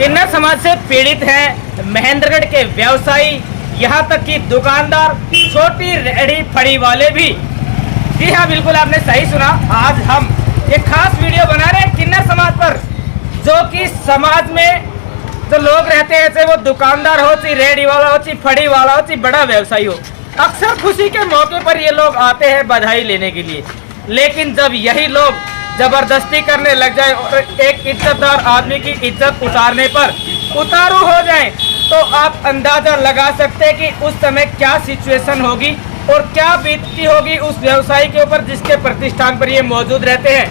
किन्नर समाज से पीड़ित हैं महेंद्रगढ़ के व्यवसायी, यहाँ तक कि दुकानदार, छोटी रेहड़ी फड़ी वाले भी। जी हाँ, बिल्कुल आपने सही सुना। आज हम एक खास वीडियो बना रहे हैं किन्नर समाज पर, जो कि समाज में जो लोग रहते हैं, चाहे वो दुकानदार हो, चाहे रेहड़ी वाला हो, चाहे फड़ी वाला हो, चाहे बड़ा व्यवसायी हो, अक्सर खुशी के मौके पर ये लोग आते हैं बधाई लेने के लिए। लेकिन जब यही लोग जबरदस्ती करने लग जाए और एक इज्जतदार आदमी की इज्जत उतारने पर उतारू हो जाए, तो आप अंदाजा लगा सकते हैं कि उस समय क्या सिचुएशन होगी और क्या बीतती होगी उस व्यवसायी के ऊपर जिसके प्रतिष्ठान पर ये मौजूद रहते हैं।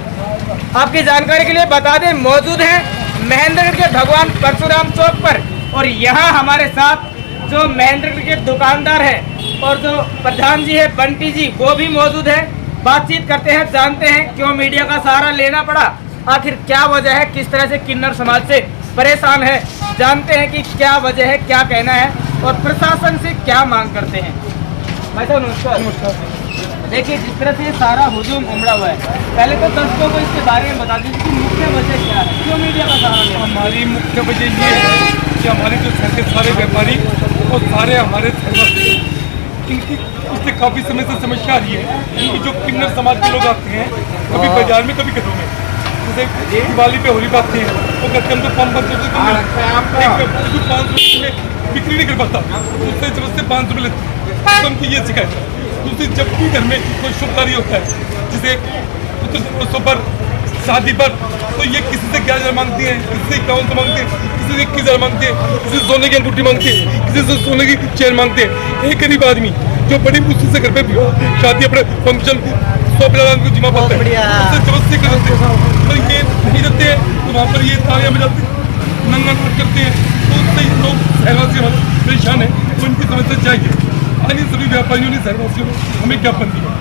आपकी जानकारी के लिए बता दें, मौजूद हैं महेंद्रगढ़ के भगवान परशुराम चौक पर, और यहाँ हमारे साथ जो महेंद्रगढ़ के दुकानदार हैं और जो प्रधान जी है बंटी जी, वो भी मौजूद है। बातचीत करते हैं, जानते हैं क्यों मीडिया का सहारा लेना पड़ा, आखिर क्या वजह है, किस तरह से किन्नर समाज से परेशान है, जानते हैं कि क्या वजह है, क्या कहना है और प्रशासन से क्या मांग करते हैं। भाई साहब नमस्कार। देखिए, जिस तरह से ये सारा हुजूम उमड़ा हुआ है, पहले तो दर्शकों को इसके बारे में बता दीजिए कि मुख्य वजह क्या है, क्यों मीडिया का सहारा लेना? हमारी मुख्य वजह ये है कि हमारे जो शहर के सारे व्यापारी और सारे हमारे इनकी पिछले काफ़ी समय से समस्या आ रही है कि जो किन्नर समाज के लोग आते हैं, कभी बाजार में कभी घरों में, जैसे दिवाली पे होली पे आते हैं, वो कहते हैं हम तो 500 रुपये 500 में बिक्री नहीं कर पाता, उससे जब से 500 रुपये लेते हैं, तो उनकी ये शिकायत है। दूसरी, जब भी घर में कोई शुभ कार्य होता है, जैसे उत्सव पर, शादी पर, तो ये किसी से 11,000 मांगती है, किसी से 51 मांगते हैं, किसी से 21,000 मांगते हैं, किसी से सोने की अंगूठी मांगती है, किसी से सोने की चेन मांगते हैं। एक गरीब आदमी जो बड़ी मुश्किल से घर पे भी हो, शादी अपने फंक्शन 100,000 को जिम्मा पाता है, उससे जबरदस्ती कर देते हैं, तो ये नहीं देते हैं, तो वहाँ पर ये तालियां बजाते हैं, नंगा करते हैं, तो उससे लोग शहरवासी परेशान है। तो इनकी समस्या चाहिए। अन्य सभी व्यापारियों ने, शहरवासियों ने हमें ज्ञापन दिया,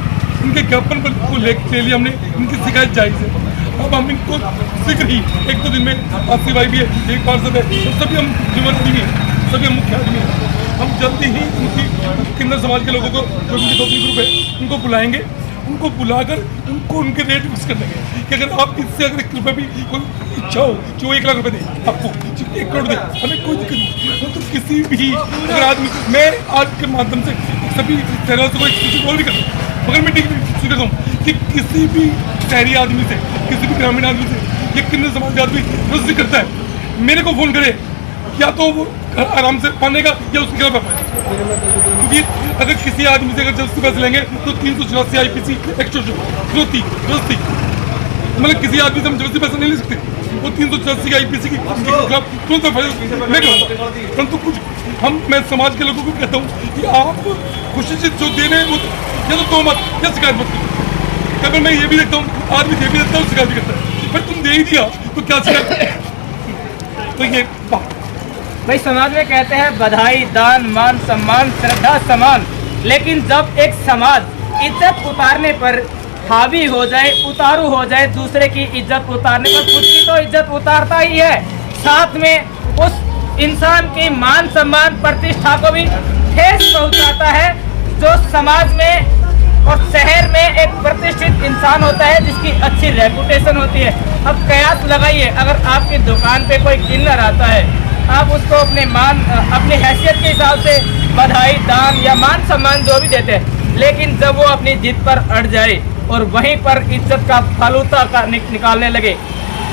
उनके ज्ञापन पर को ले लिए हमने इनकी शिकायत जायज़ है। अब हम इनको शीघ्र ही 1-2 दिन में, आसिफ भाई भी है, एक पार्षद है, तो सभी हम जुम्मन आदमी हैं, सभी हम मुख्य आदमी हैं, हम जल्दी ही उनकी किन्नर समाज के लोगों को जो उनके 2-3 ग्रुप है उनको बुलाएंगे, उनको बुलाकर उनको उनके रेट फिक्स कर देंगे कि अगर आप इससे अगर 1 रुपये भी कोई इच्छा हो कि वो 1 लाख रुपये दे आपको, 1 करोड़ दे, हमें कोई दिक्कत नहीं। तो किसी भी अगर आदमी, मैं आज के माध्यम से सभी शहरवासियों को एक चीज़ बोल भी करता हूँ, मगर मैं ठीक करता हूँ कि किसी भी शहरी आदमी से, किसी भी ग्रामीण आदमी से, ये किन्नर समाज का आदमी रजिस्ट्री करता है, मेरे को फ़ोन करे, या तो वो आराम से मानेगा या उसके खिलाफ है। क्योंकि अगर किसी आदमी से अगर जबरदस्ती पैसे लेंगे तो 384 IPC एक्स्ट्रा मतलब किसी आदमी से हम जबरदस्ती पैसे नहीं ले सकते, वो 384 IPC के खिलाफ तुरंत मैं कहूँगा। परंतु मैं समाज के लोगों को कहता हूँ कि आप खुशी से जो दे रहे हैं वो या तो दो मत या शिकायत मत करो। कभी मैं ये भी देखता हूँ, आदमी दे भी देता हूँ, शिकायत भी करता है, पर तुम दे ही दिया तो क्या शिकायत? तो ये भाई, समाज में कहते हैं बधाई, दान, मान, सम्मान, श्रद्धा समान, लेकिन जब एक समाज इज्जत उतारने पर हावी हो जाए, उतारू हो जाए, दूसरे की इज्जत उतारने पर खुद की तो इज्जत उतारता ही है, साथ में उस इंसान की मान, सम्मान, प्रतिष्ठा को भी ठेस पहुंचाता है, जो समाज में और शहर में एक प्रतिष्ठित इंसान होता है जिसकी अच्छी रेपुटेशन होती है। अब कयास लगाइए, अगर आपकी दुकान पे कोई किन्नर आता है, आप उसको अपनी हैसियत के हिसाब से बधाई, दान या मान सम्मान जो भी देते हैं, लेकिन जब वो अपनी जिद पर अड़ जाए और वहीं पर इज्जत का फालूता का निकालने लगे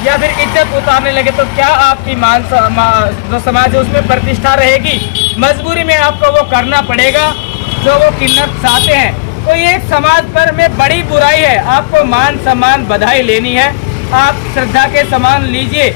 या फिर इज्जत उतारने लगे, तो क्या आपकी जो समाज है उसमें प्रतिष्ठा रहेगी? मजबूरी में आपको वो करना पड़ेगा जो वो किन्नर चाहते हैं। तो ये समाज पर में बड़ी बुराई है। आपको मान सम्मान बधाई लेनी है, आप श्रद्धा के समान लीजिए,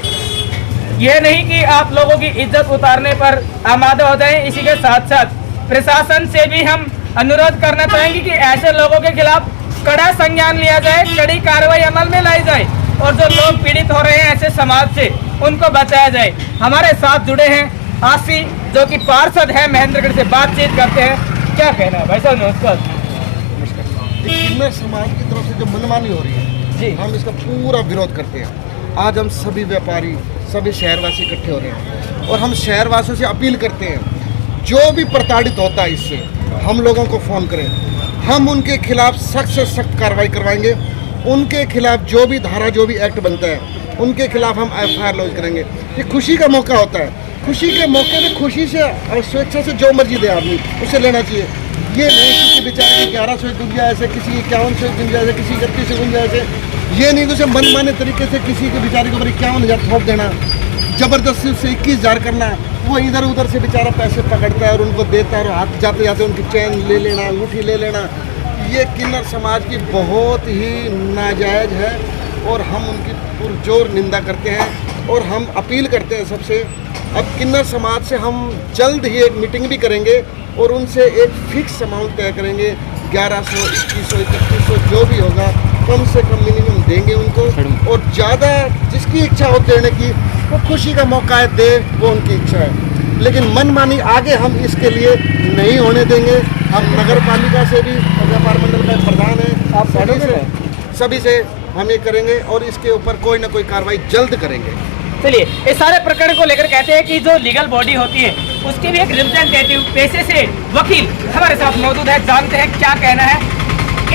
ये नहीं कि आप लोगों की इज्जत उतारने पर आमादा हो जाएं। इसी के साथ साथ प्रशासन से भी हम अनुरोध करना चाहेंगे कि ऐसे लोगों के खिलाफ कड़ा संज्ञान लिया जाए, कड़ी कार्रवाई अमल में लाई जाए और जो लोग पीड़ित हो रहे हैं ऐसे समाज से, उनको बचाया जाए। हमारे साथ जुड़े हैं आसिफ, जो कि पार्षद है महेंद्रगढ़ से, बातचीत करते हैं। क्या कहना है भाई साहब? नमस्कार। किन्नर समाज की तरफ से जो मनमानी हो रही है जी, हम इसका पूरा विरोध करते हैं। आज हम सभी व्यापारी, सभी शहरवासी इकट्ठे हो रहे हैं और हम शहरवासियों से अपील करते हैं, जो भी प्रताड़ित होता है इससे, हम लोगों को फ़ोन करें, हम उनके खिलाफ सख्त से सख्त कार्रवाई करवाएंगे। उनके खिलाफ जो भी धारा, जो भी एक्ट बनता है उनके खिलाफ हम FIR लॉन्च करेंगे। ये खुशी का मौका होता है, खुशी के मौके में खुशी से और स्वेच्छा से जो मर्जी दे आदमी उसे लेना चाहिए। ये नहीं किसी बेचारे की 1100 गुंजाइश है, किसी की 5100 गुंजाइश है, किसी की 3100 गुंजाइश है। ये नहीं उसे मनमाने तरीके से किसी के बेचारे को 51,000 थोप देना, ज़बरदस्ती उससे 21,000 करना। वो इधर उधर से बेचारा पैसे पकड़ता है और उनको देता है और हाथ जाते जाते उनकी चैन ले लेना, अंगूठी ले लेना। ये किन्नर समाज की बहुत ही नाजायज़ है और हम उनकी पुरजोर निंदा करते हैं और हम अपील करते हैं सबसे। अब किन्नर समाज से हम जल्द ही एक मीटिंग भी करेंगे और उनसे एक फिक्स अमाउंट तय करेंगे, 1100, 2100, 3100 जो भी होगा, कम से कम मिनिमम देंगे उनको। और ज़्यादा जिसकी इच्छा हो देने की, वो खुशी का मौका है दे, वो उनकी इच्छा है। लेकिन मनमानी आगे हम इसके लिए नहीं होने देंगे। हम नगर पालिका से भी, व्यापार मंडल का प्रधान है, आप सभी से हम ये करेंगे और इसके ऊपर कोई ना कोई कार्रवाई जल्द करेंगे। चलिए, इस सारे प्रकरण को लेकर कहते हैं कि जो लीगल बॉडी होती है उसकी भी एक रिप्रेजेंटेटिव पेशे से वकील हमारे साथ मौजूद है। जानते हैं क्या कहना है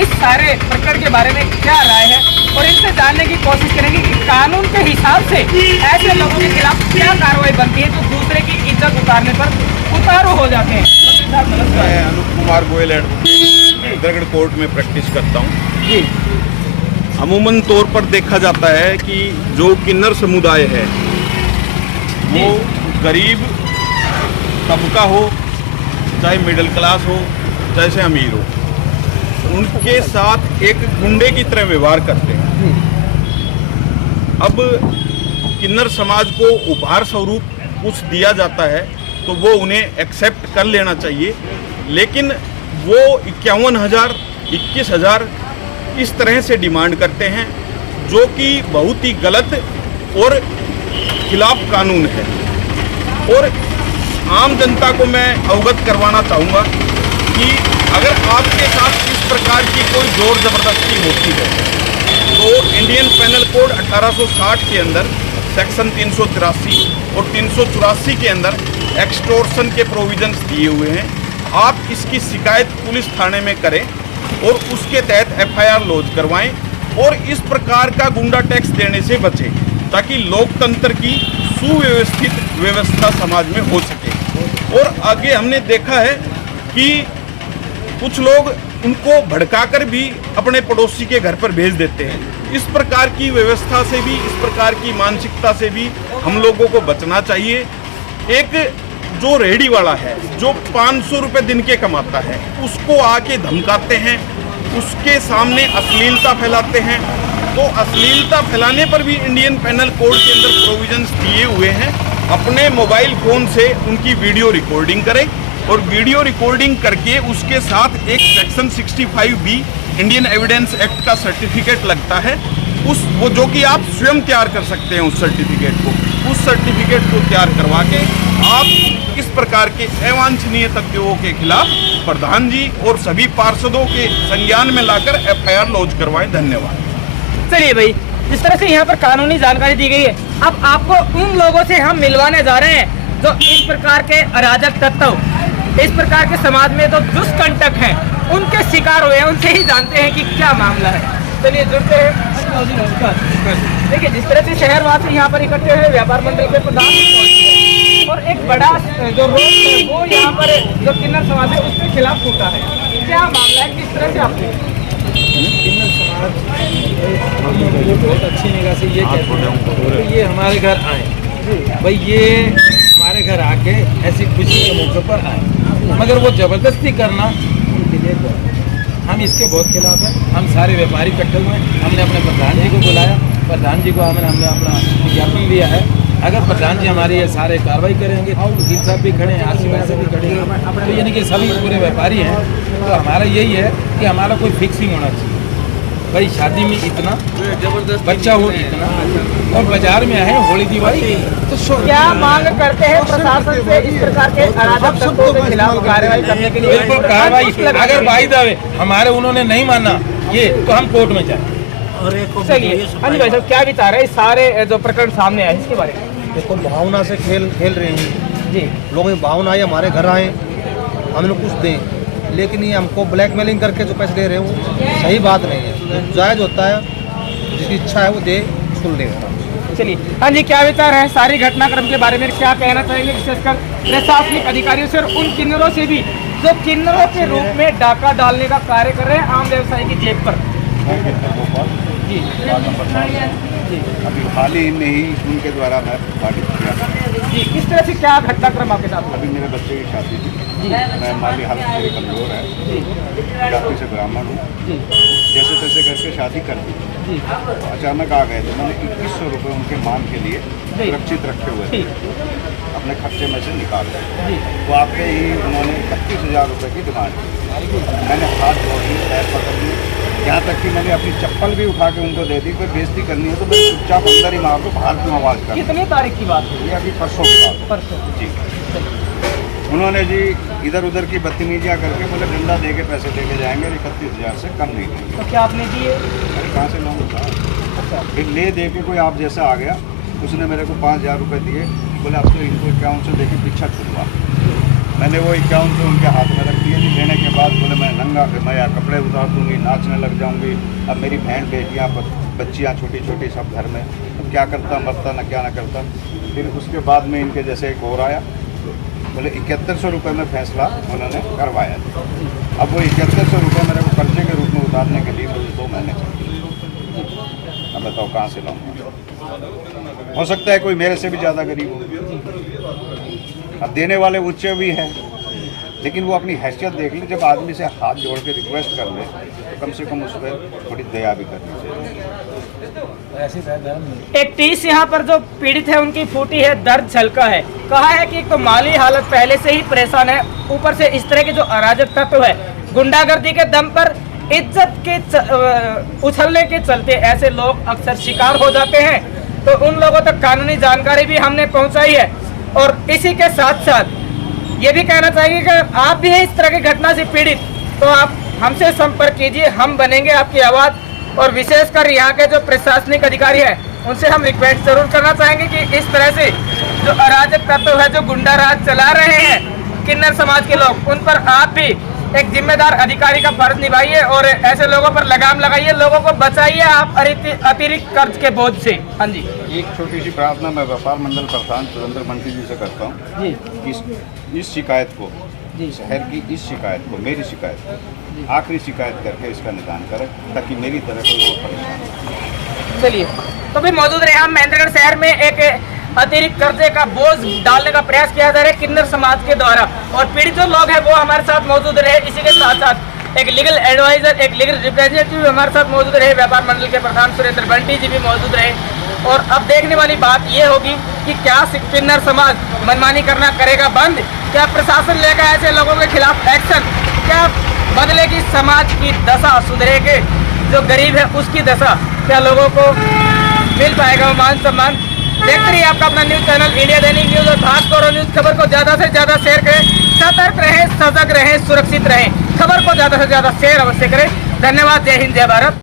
इस सारे प्रकरण के बारे में, क्या राय है, और इनसे जानने की कोशिश करेंगे कि कानून के हिसाब से ऐसे लोगों के खिलाफ क्या कार्रवाई बनती है जो दूसरे की इज्जत उतारने पर उतारू हो जाते हैं। मैं अनूप कुमार गोयल एडवोकेट दरगढ़ कोर्ट में प्रैक्टिस करता हूँ जी। अमूमन तौर पर देखा जाता है कि जो किन्नर समुदाय है वो गरीब तबका हो, चाहे मिडिल क्लास हो, चाहे से अमीर हो, उनके साथ एक गुंडे की तरह व्यवहार करते हैं। अब किन्नर समाज को उपहार स्वरूप कुछ दिया जाता है तो वो उन्हें एक्सेप्ट कर लेना चाहिए, लेकिन वो 51,000, 21,000 इस तरह से डिमांड करते हैं जो कि बहुत ही गलत और खिलाफ कानून है। और आम जनता को मैं अवगत करवाना चाहूँगा कि अगर आपके साथ इस प्रकार की कोई जोर ज़बरदस्ती होती है तो इंडियन पेनल कोड 1860 के अंदर सेक्शन 383 और 384 के अंदर एक्सटॉर्शन के प्रोविजंस दिए हुए हैं। आप इसकी शिकायत पुलिस थाने में करें और उसके तहत FIR लॉन्च करवाएं और इस प्रकार का गुंडा टैक्स देने से बचें ताकि लोकतंत्र की सुव्यवस्थित व्यवस्था समाज में हो सके। और आगे हमने देखा है कि कुछ लोग उनको भड़काकर भी अपने पड़ोसी के घर पर भेज देते हैं। इस प्रकार की व्यवस्था से भी, इस प्रकार की मानसिकता से भी हम लोगों को बचना चाहिए। एक जो रेहड़ी वाला है जो 500 रुपये दिन के कमाता है उसको आके धमकाते हैं, उसके सामने अश्लीलता फैलाते हैं, तो अश्लीलता फैलाने पर भी इंडियन पेनल कोड के अंदर प्रोविजंस दिए हुए हैं। अपने मोबाइल फ़ोन से उनकी वीडियो रिकॉर्डिंग करें और वीडियो रिकॉर्डिंग करके उसके साथ एक section 65B Indian evidence act का सर्टिफिकेट लगता है, वो जो कि आप स्वयं तैयार कर सकते हैं। उस सर्टिफिकेट को तैयार करवा के आप इस प्रकार के अवांछनीय तत्वों के खिलाफ प्रधान जी और सभी पार्षदों के संज्ञान में लाकर FIR लॉन्च करवाएं। धन्यवाद। चलिए भाई, जिस तरह से यहाँ पर कानूनी जानकारी दी गई है, अब आपको उन लोगों से हम मिलवाने जा रहे हैं जो इस प्रकार के अराजक तत्व, इस प्रकार के समाज में जो दुष्कंटक हैं, उनके शिकार हुए हैं, उनसे ही जानते हैं कि क्या मामला है। चलिए जुड़ते हैं। देखिए, जिस तरह से शहरवासी यहाँ पर इकट्ठे हुए, व्यापार मंडल के प्रधान और एक बड़ा जो रोड है वो यहाँ पर जो किन्नर समाज है उसके खिलाफ फूटा है, क्या मामला है, किस तरह से आप किन्नर समाज बहुत अच्छी निगाह से ये कहते हैं कि ये हमारे घर आए, भाई ये हमारे घर आके ऐसी खुशी के मौके पर आए, मगर वो ज़बरदस्ती करना उनके लिए हम इसके बहुत खिलाफ हैं। हम सारे व्यापारी इकट्ठे हुए हैं, हमने अपने प्रधान जी को बुलाया, प्रधान जी को हमने अपना ज्ञापन दिया है। अगर प्रधान जी हमारी ये सारे कार्रवाई करेंगे, वकील साहब भी खड़े हैं, RC भाई साहब भी खड़े हैं, तो यानी कि सभी पूरे व्यापारी हैं। तो हमारा यही है कि हमारा कोई फिक्सिंग होना चाहिए, भाई शादी में इतना, बच्चा हो इतना, और बाजार में आए होली दिवाली तो क्या मांग करते हैं प्रशासन से इस प्रकार के अराजक तत्वों के खिलाफ कार्रवाई करने के लिए? बिल्कुल कार्रवाई, अगर भाई दावे हमारे उन्होंने नहीं माना ये तो हम कोर्ट में जाए। चलिए, हाँ जी भाई साहब, क्या विचार है इस सारे जो प्रकरण सामने आए इसके बारे में? देखो, भावना से खेल रहे हैं जी, लोगों की भावना है, हमारे घर आए हम लोग कुछ दें, लेकिन ये हमको ब्लैकमेलिंग करके जो पैसे दे रहे हैं वो सही बात नहीं है। जो जायज़ होता है, जिसकी इच्छा है वो दे, उसको ले। चलिए हाँ जी, क्या विचार है सारी घटनाक्रम के बारे में, क्या कहना चाहेंगे विशेषकर प्रशासनिक अधिकारियों से और उन किन्नरों से भी जो किन्नरों के रूप में डाका डालने का कार्य कर रहे हैं आम व्यवसायी की जेब पर? जी जी अभी हाल ही में ही उनके द्वारा मैं पार्टिक किया। जी, किस तरह से क्या घटनाक्रम आपके साथ हुआ? अभी मेरे बच्चे की शादी थी, मैं माली हालत मेरी कमज़ोर है, जाति से ब्राह्मण हूँ, जैसे तैसे करके शादी कर दी। अचानक आ गए तो मैंने 2100 रुपये उनके मान के लिए सुरक्षित रखे हुए थे, अपने खर्चे में से निकाल रहे। वो आते ही उन्होंने 31,000 रुपये की डिमांड की। मैंने हाथ जोड़ दी, पैर पकड़ ली, यहाँ तक कि मैंने अपनी चप्पल भी उठा के उनको दे दी। कोई बेइज्जती करनी है तो मैं चुपचाप अंदर ही मार दो, बाहर क्यों आवाज़ कर। कितनी तारीख की बात है ये अभी परसों की बात है। परसों? जी, उन्होंने जी इधर उधर की बदतमीजियाँ करके बोले डंडा दे के पैसे लेके जाएंगे, 31,000 से कम नहीं देंगे। तो क्या आपने दिए? अरे कहाँ से लूँगा? अच्छा, फिर ले दे के कोई आप जैसा आ गया, उसने मेरे को 5,000 रुपये दिए, बोले अब तो इनको अकाउंट से देखिए पीछा छुड़वा। मैंने वो अकाउंट से उनके हाथ में रख दिए। लेने के बाद बोले मैं नंगा मैं कपड़े उतार दूँगी, नाचने लग जाऊँगी। अब मेरी बहन बेटियाँ बच्चियाँ छोटी छोटी सब घर में, अब क्या करता मरता ना क्या ना करता। फिर उसके बाद में इनके जैसे एक और आया, बोले 7100 रुपये में फैसला उन्होंने करवाया। अब वो 7100 रुपये मेरे को कर्जे के रूप में उतारने के लिए मुझे 2 महीने चाहिए। अब बताओ कहाँ से लाऊंगा? हो सकता है कोई मेरे से भी ज़्यादा गरीब हो। अब देने वाले ऊंचे भी हैं, लेकिन वो अपनी हैसियत देख ली। जब आदमी से हाथ जोड़ के रिक्वेस्ट कर ले तो कम से कम उस पर थोड़ी दया भी करनी चाहिए। एक 30 यहाँ पर जो पीड़ित है उनकी फूटी है, दर्द झलका है। कहा है कि एक तो माली हालत पहले से ही परेशान है, ऊपर से इस तरह के जो अराजक तत्व है गुंडागर्दी के दम पर इज्जत के उछलने के चलते ऐसे लोग अक्सर शिकार हो जाते हैं। तो उन लोगों तक कानूनी जानकारी भी हमने पहुंचाई है। और इसी के साथ साथ ये भी कहना चाहिए कि आप भी हैं इस तरह की घटना से पीड़ित तो आप हमसे संपर्क कीजिए, हम बनेंगे आपकी आवाज़। और विशेषकर यहाँ के जो प्रशासनिक अधिकारी हैं उनसे हम रिक्वेस्ट जरूर करना चाहेंगे कि इस तरह से जो अराजक तत्व है, जो गुंडा राज चला रहे हैं किन्नर समाज के लोग, उन पर आप भी एक जिम्मेदार अधिकारी का फर्ज निभाइए और ऐसे लोगों पर लगाम लगाइए, लोगों को बचाइए आप अतिरिक्त कर्ज के बोझ से। हाँ जी, एक छोटी सी प्रार्थना मैं व्यापार मंडल प्रधान सुरेंद्र बंटी जी से करता हूँ जी, इस शिकायत को, शहर की इस शिकायत को, मेरी शिकायत को आखिरी शिकायत करके इसका निदान करें ताकि मेरी तरह कोई और परेशान हो। चलिए, तो भी मौजूद रहे हम महेंद्रगढ़ शहर में एक अतिरिक्त कर्जे का बोझ डालने का प्रयास किया जा रहा है किन्नर समाज के द्वारा, और पीड़ित जो लोग हैं वो हमारे साथ मौजूद रहे। इसी के साथ साथ एक लीगल एडवाइजर, एक लीगल रिप्रेजेंटेटिव हमारे साथ मौजूद रहे, व्यापार मंडल के प्रधान सुरेंद्र बंटी जी भी मौजूद रहे। और अब देखने वाली बात ये होगी कि क्या किन्नर समाज मनमानी करना करेगा बंद, क्या प्रशासन लेगा ऐसे लोगों के खिलाफ एक्शन, क्या बदलेगी समाज की दशा, सुधरेगे जो गरीब है उसकी दशा, क्या लोगों को मिल पाएगा वो मान सम्मान। देखते रहिए आपका अपना न्यूज चैनल इंडिया दैनिक न्यूज और भास्कर न्यूज। खबर को ज्यादा से ज्यादा शेयर करें, सतर्क रहें, सजग रहें, सुरक्षित रहें। खबर को ज्यादा से ज्यादा शेयर अवश्य करें। धन्यवाद। जय हिंद, जय भारत।